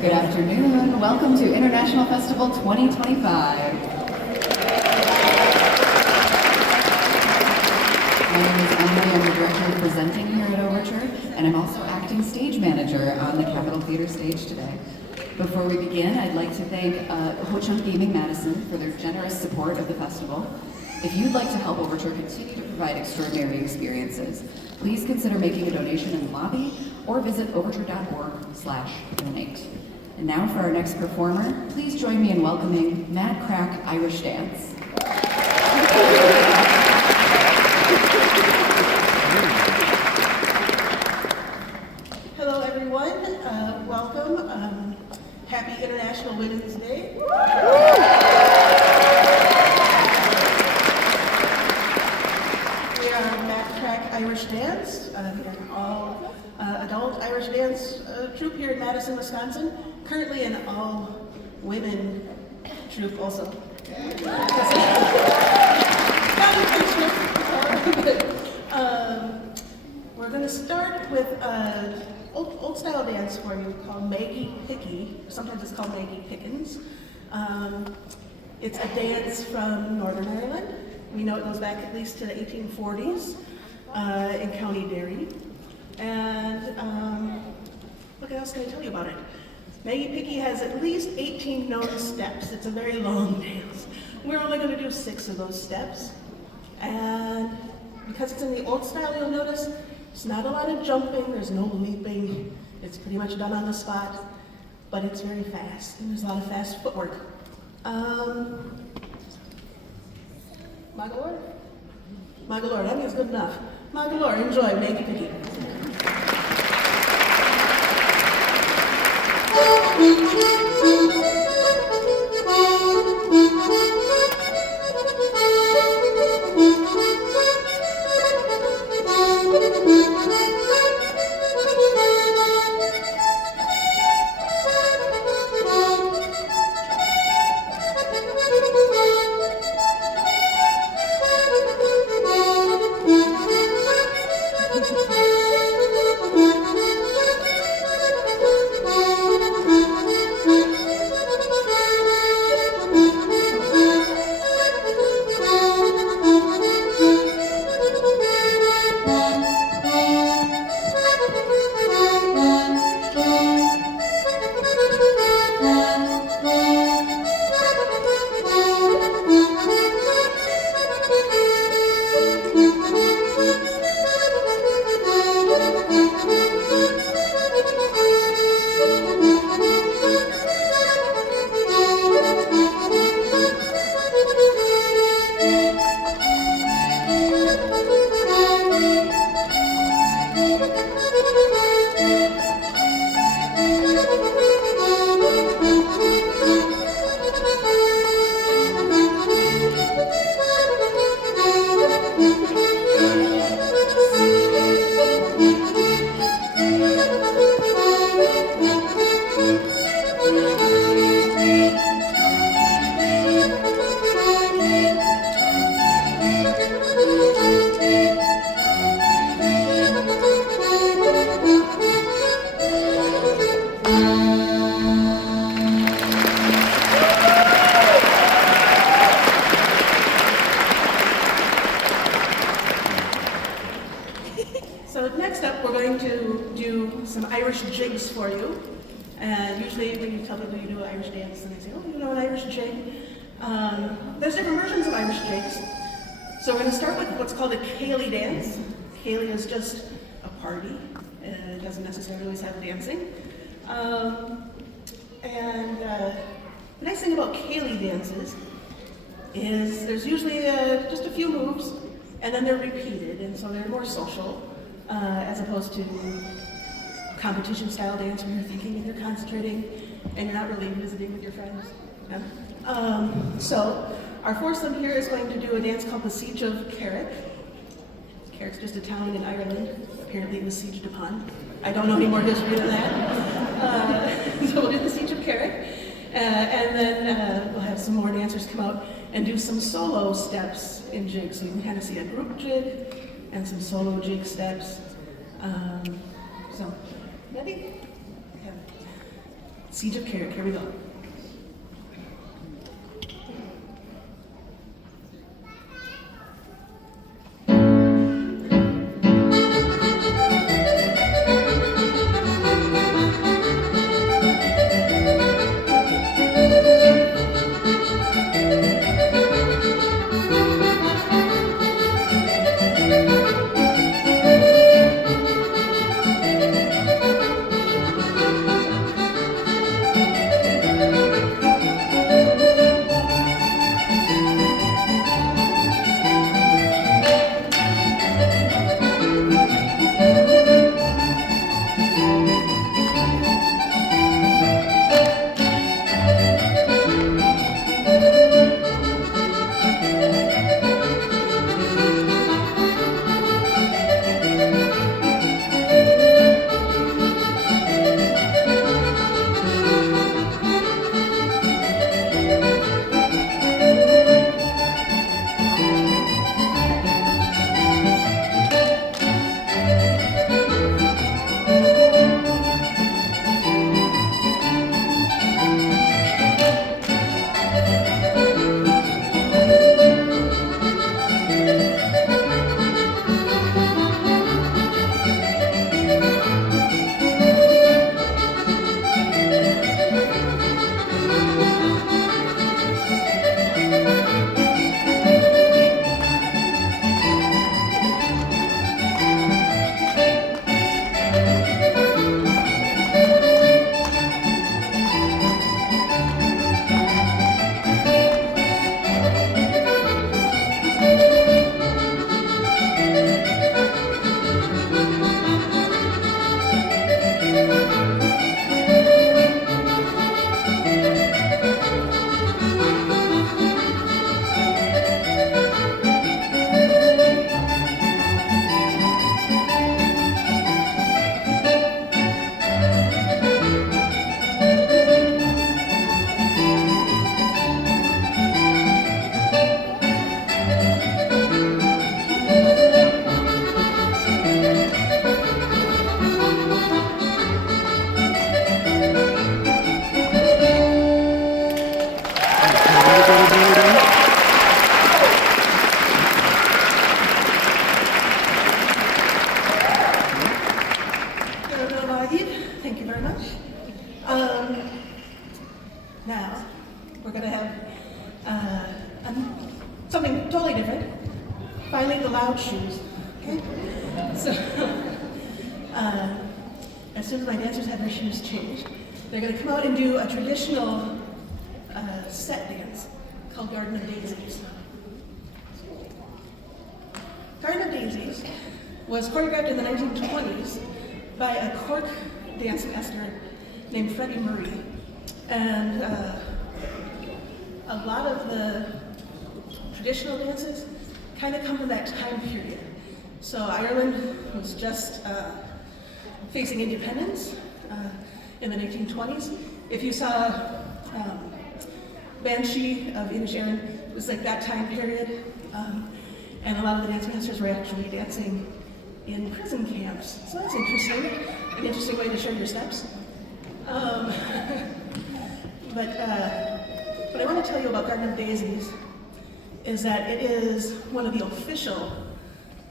Good afternoon. Welcome to International Festival 2025. My name is Emily. I'm the director of presenting here at Overture, and I'm also acting stage manager on the Capitol Theater stage today. Before we begin, I'd like to thank Ho-Chunk Gaming Madison for their generous support of the festival. If you'd like to help Overture continue to provide extraordinary experiences, please consider making a donation in the lobby or visit overture.org/donate. And now for our next performer, please join me in welcoming Mad Craic Irish Dance. Hello everyone, welcome. Happy International Women's Day. Irish Dance. We are an all-adult Irish dance troupe here in Madison, Wisconsin. Currently an all-women troupe also. We're going to start with an old-style dance for you called Maggie Picky. Sometimes it's called Maggie Pickens. It's a dance from Northern Ireland. We know it goes back at least to the 1840s. In County Derry. And what else can I tell you about it? Maggie Picky has at least 18 known steps. It's a very long dance. We're only going to do 6 of those steps. And because it's in the old style, you'll notice it's not a lot of jumping, there's no leaping. It's pretty much done on the spot, but it's very fast, and there's a lot of fast footwork. Magalore? Magalore, I think it's good enough. Magalore, enjoy, Maggie Picky. So next up, we're going to do some Irish jigs for you. And usually when you tell people you do an Irish dance, and they say, oh, you know an Irish jig? There's different versions of Irish jigs. So we're going to start with what's called a ceilidh dance. Ceilidh is just a party. It doesn't necessarily always have dancing. The nice thing about ceilidh dances is there's usually just a few moves, and then they're repeated, and so they're more social, as opposed to competition style dance where you're thinking and you're concentrating and you're not really visiting with your friends. Yeah. So our foursome here is going to do a dance called the Siege of Craic. Carrick's just a town in Ireland. Apparently it was sieged upon. I don't know any more history than that. So we'll do the Siege of Craic. And then we'll have some more dancers come out and do some solo steps in jigs. So you can kind of see a group jig and some solo jig steps. So, ready? Okay. Siege of Craic. Here we go. Thank you very much. Now, we're going to have something totally different. Finally, the loud shoes. Okay? So, as soon as my dancers have their shoes changed, they're going to come out and do a traditional set dance called Garden of Daisies. Garden of Daisies was choreographed in the 1920s by a Cork dance master named Freddie Murray. And a lot of the traditional dances kind of come from that time period. So Ireland was just facing independence in the 1920s. If you saw Banshee of Inisherin, it was like that time period. And a lot of the dance masters were actually dancing in prison camps. So that's interesting, an interesting way to show your steps. But what I want to tell you about Garden of Daisies is that it is one of the official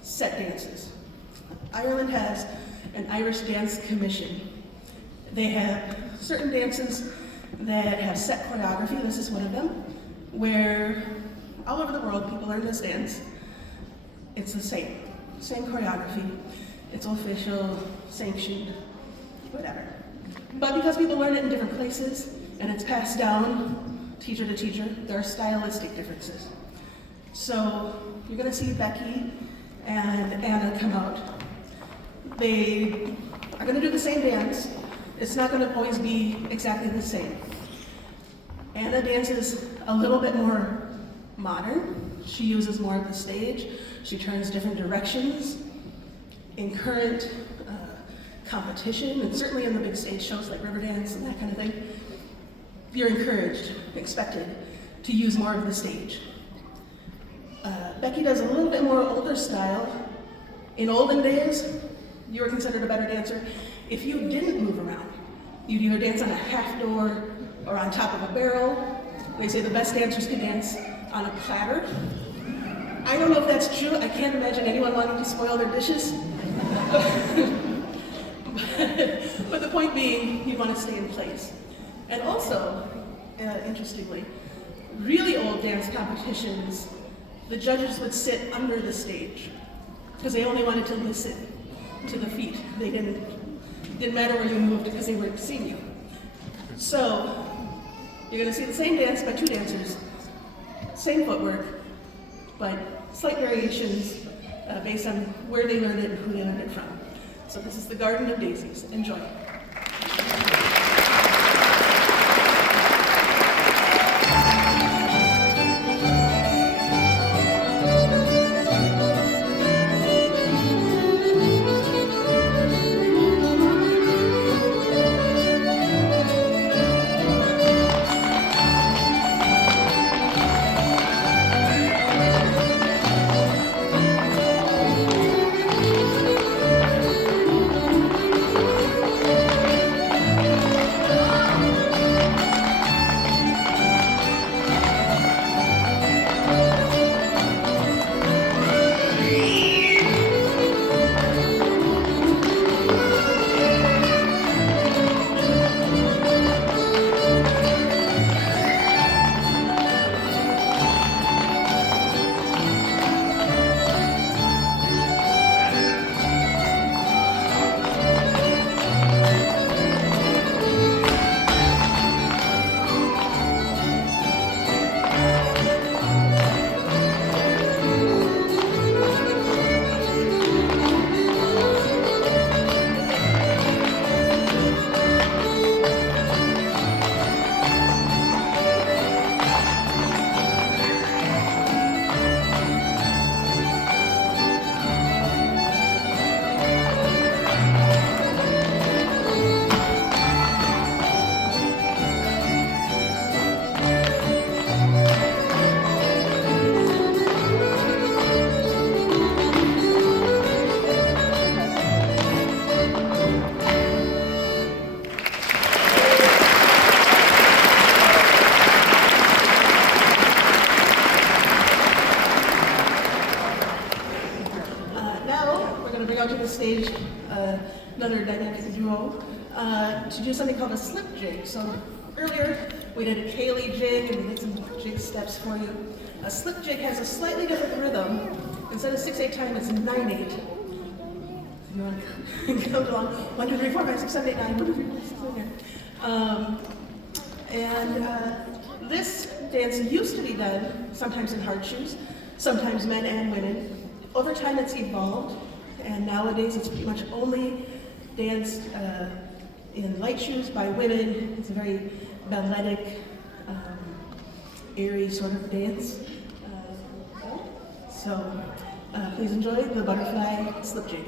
set dances. Ireland has an Irish Dance Commission. They have certain dances that have set choreography. This is one of them, where all over the world people learn this dance. It's the same choreography. It's official, sanctioned, whatever. But because people learn it in different places and it's passed down teacher to teacher, there are stylistic differences. So you're going to see Becky and Anna come out. They are going to do the same dance. It's not going to always be exactly the same. Anna dances a little bit more modern. She uses more of the stage. She turns different directions. In current competition, and certainly in the big stage shows like Riverdance and that kind of thing, you're encouraged, expected to use more of the stage. Becky does a little bit more older style. In olden days, you were considered a better dancer if you didn't move around. You'd either dance on a half door or on top of a barrel. They say the best dancers can dance on a platter. I don't know if that's true. I can't imagine anyone wanting to spoil their dishes. But the point being, you want to stay in place. And also, interestingly, really old dance competitions, the judges would sit under the stage because they only wanted to listen to the feet. They didn't matter where you moved because they weren't seeing you. So, you're going to see the same dance by two dancers, same footwork, but slight variations based on where they learned it and who they learned it from. So this is the Garden of Daisies. Enjoy. Stage another dynamic duo to do something called a slip jig. So earlier we did a Kaylee jig and we did some jig steps for you. A slip jig has a slightly different rhythm. Instead of 6/8 time, it's 9/8. If you want to count along, 1, 2, 3, 4, 5, 6, 7, 8, 9, 1, 2, 3, 4, 5, 6, 7, 8. This dance used to be done sometimes in hard shoes, sometimes men and women. Over time it's evolved. And nowadays it's pretty much only danced in light shoes by women. It's a very balletic, airy sort of dance. So please enjoy the butterfly slip jig.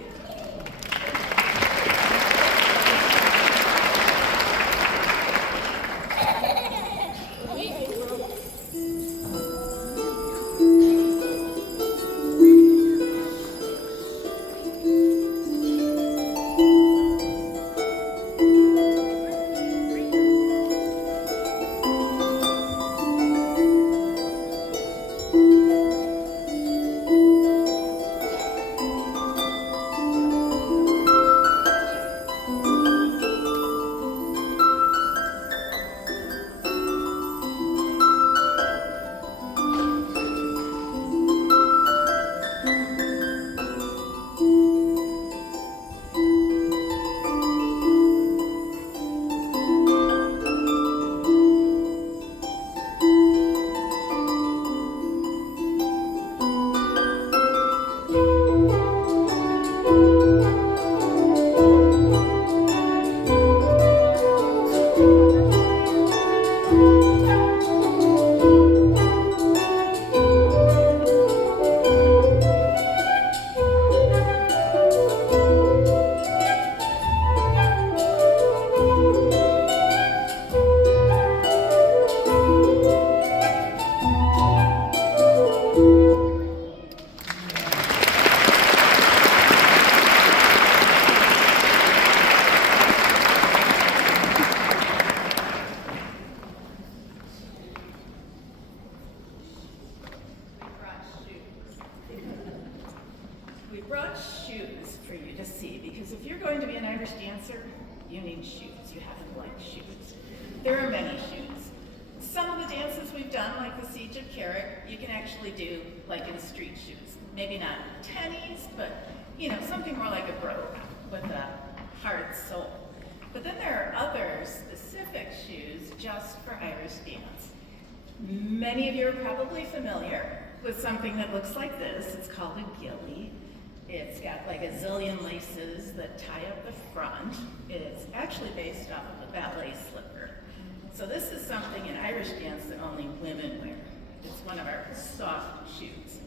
Irish dancer, you need shoes. You have to like shoes. There are many shoes. Some of the dances we've done, like the Siege of Craic, you can actually do like in street shoes. Maybe not tennies, but something more like a brogue with a hard sole. But then there are other specific shoes just for Irish dance. Many of you are probably familiar with something that looks like this. It's called a gilly. It's got like a zillion laces that tie up the front. It's actually based off of a ballet slipper. So this is something in Irish dance that only women wear. It's one of our soft shoes.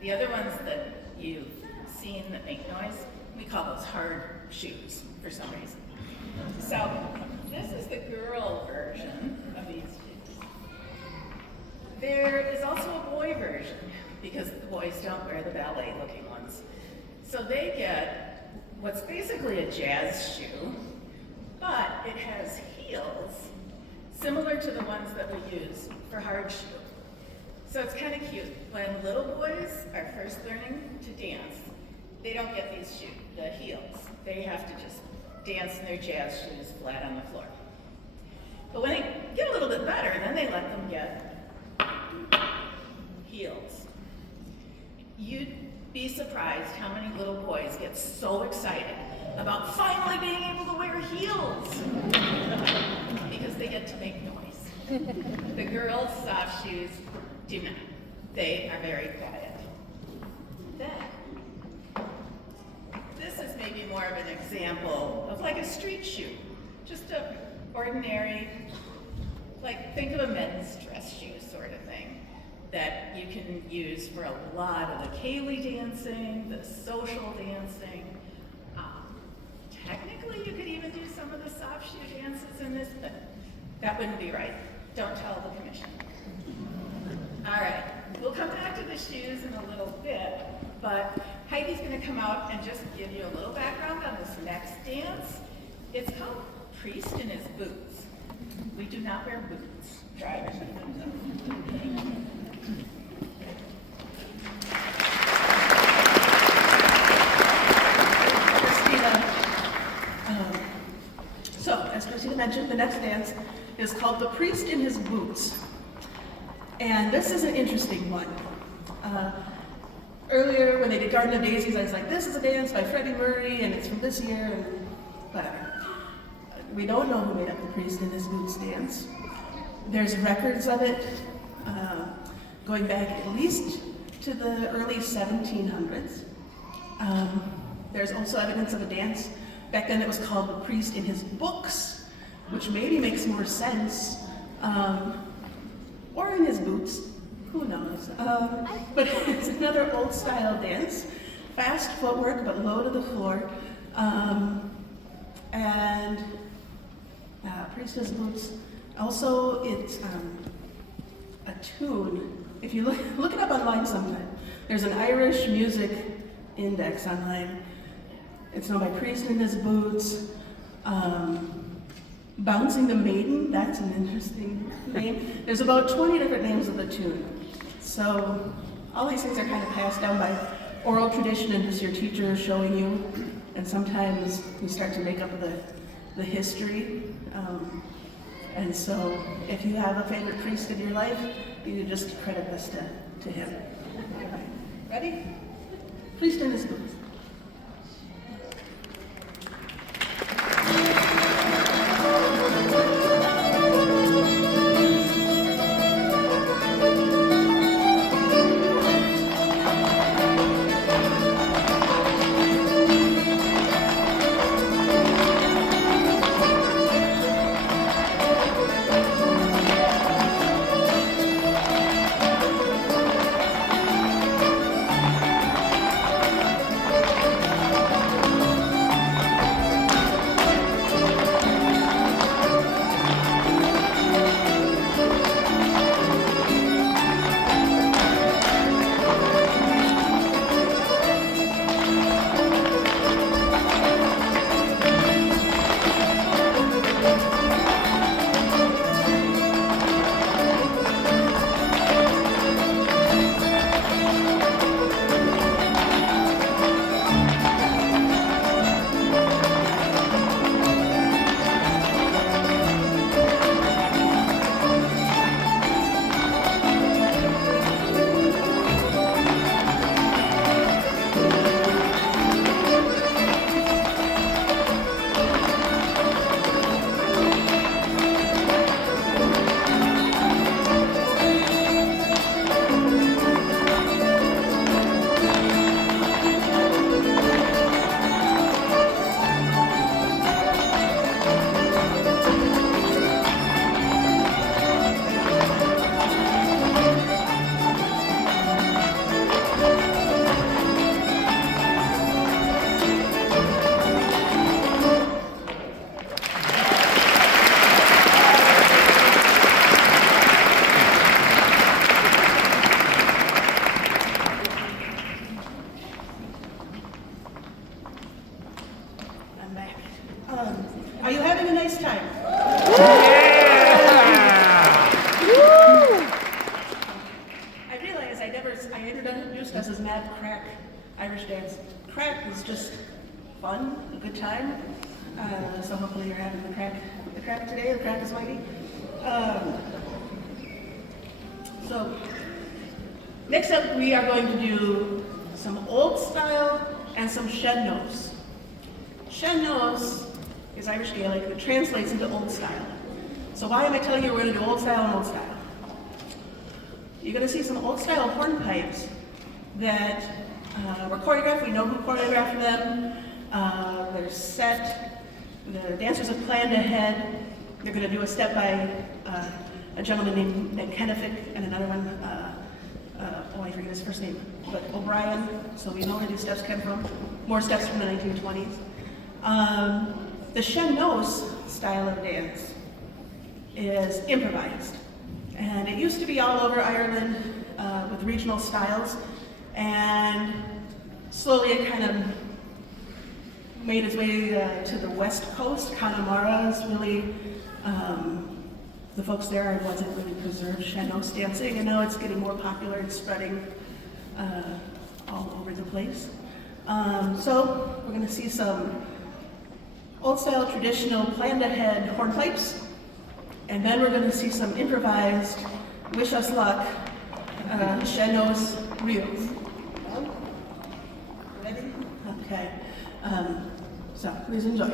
The other ones that you've seen that make noise, we call those hard shoes for some reason. So this is the girl version of these shoes. There is also a boy version because the boys don't wear the ballet looking ones. So they get what's basically a jazz shoe, but it has heels similar to the ones that we use for hard shoe. So it's kind of cute. When little boys are first learning to dance, they don't get these shoes, the heels. They have to just dance in their jazz shoes flat on the floor. But when they get a little bit better, then they let them get heels. You'd be surprised how many little boys get so excited about finally being able to wear heels because they get to make noise. The girls' soft shoes do not. They are very quiet. Then, this is maybe more of an example of like a street shoe. Just a ordinary, like think of a men's dress shoe sort of thing that you can use for a lot of the ceilidh dancing, the social dancing. Technically, you could even do some of the soft shoe dances in this, but that wouldn't be right. Don't tell the commission. All right, we'll come back to the shoes in a little bit, but Heidi's going to come out and just give you a little background on this next dance. It's called Priest in His Boots. We do not wear boots. Drivers do them. So, as Christina mentioned, the next dance is called The Priest in His Boots. And this is an interesting one. Earlier, when they did Garden of Daisies, I was like, this is a dance by Freddie Murray, and it's from this year, and whatever. We don't know who made up the Priest in His Boots dance. There's records of it going back at least to the early 1700s. There's also evidence of a dance. Back then it was called The Priest in His Books, which maybe makes more sense. Or in his boots, who knows. But it's another old style dance. Fast footwork, but low to the floor. And Priest in His Boots. Also, it's a tune. If you look it up online sometime, there's an Irish music index online. It's known by Priest in His Boots. Bouncing the Maiden, that's an interesting name. There's about 20 different names of the tune. So all these things are kind of passed down by oral tradition and just your teacher showing you. And sometimes you start to make up the history. And so if you have a favorite priest in your life, you just credit this to him. Ready? Priest in His Boots. dance. Craic is just fun, a good time. So hopefully you're having the Craic today. The Craic is mighty. So next up, we are going to do some old style and some shed nose. Shed nose is Irish Gaelic that translates into old style. So why am I telling you we're going to do old style and old style? You're going to see some old style hornpipes that were choreographed. We know who choreographed them. They're set. The dancers have planned ahead. They're going to do a step by a gentleman named Kennefic and another one, I forget his first name, but O'Brien. So we know where these steps came from. More steps from the 1920s. The Shennos style of dance is improvised. And it used to be all over Ireland with regional styles. And slowly it kind of made its way to the west coast. Connemara is really, the folks there are the ones that really preserved Shennos dancing. And now it's getting more popular and spreading all over the place. So we're going to see some old style traditional planned ahead hornpipes. And then we're going to see some improvised wish us luck Shennos reels. Ready? Okay. So please enjoy.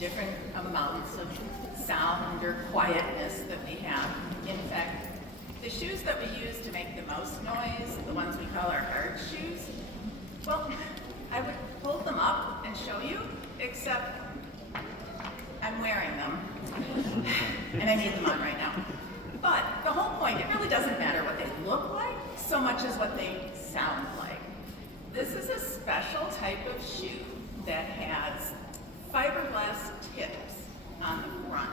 different amounts of sound or quietness that we have. In fact, the shoes that we use to make the most noise, the ones we call our hard shoes, well, I would hold them up and show you, except I'm wearing them, and I need them on right now. But the whole point, it really doesn't matter what they look like so much as what they sound like. This is a special type of shoe that has fiberglass tips on the front.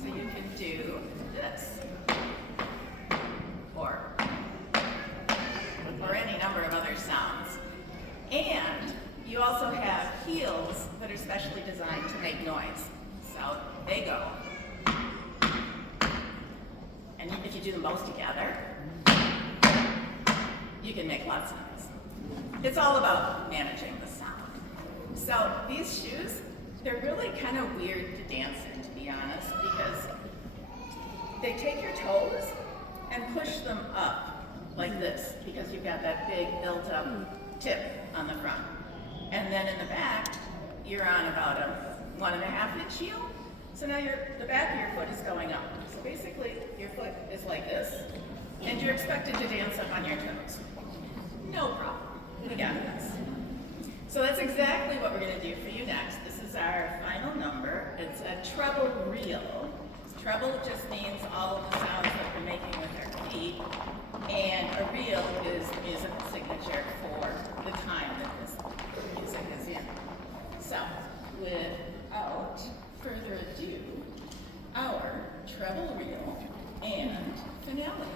So you can do this, or any number of other sounds. And you also have heels that are specially designed to make noise. So they go. And if you do them both together, you can make lots of noise. It's all about managing the sound. So these shoes, they're really kind of weird to dance in, to be honest, because they take your toes and push them up like this, because you've got that big built-up tip on the front. And then in the back, you're on about a 1.5-inch heel. So now the back of your foot is going up. So basically, your foot is like this, and you're expected to dance up on your toes. No problem. We got this. So that's exactly what we're going to do for you next. This is our final number. It's a treble reel. Treble just means all of the sounds that we're making with our feet, and a reel is the musical signature for the time that this music is in. So, without further ado, our treble reel and finale.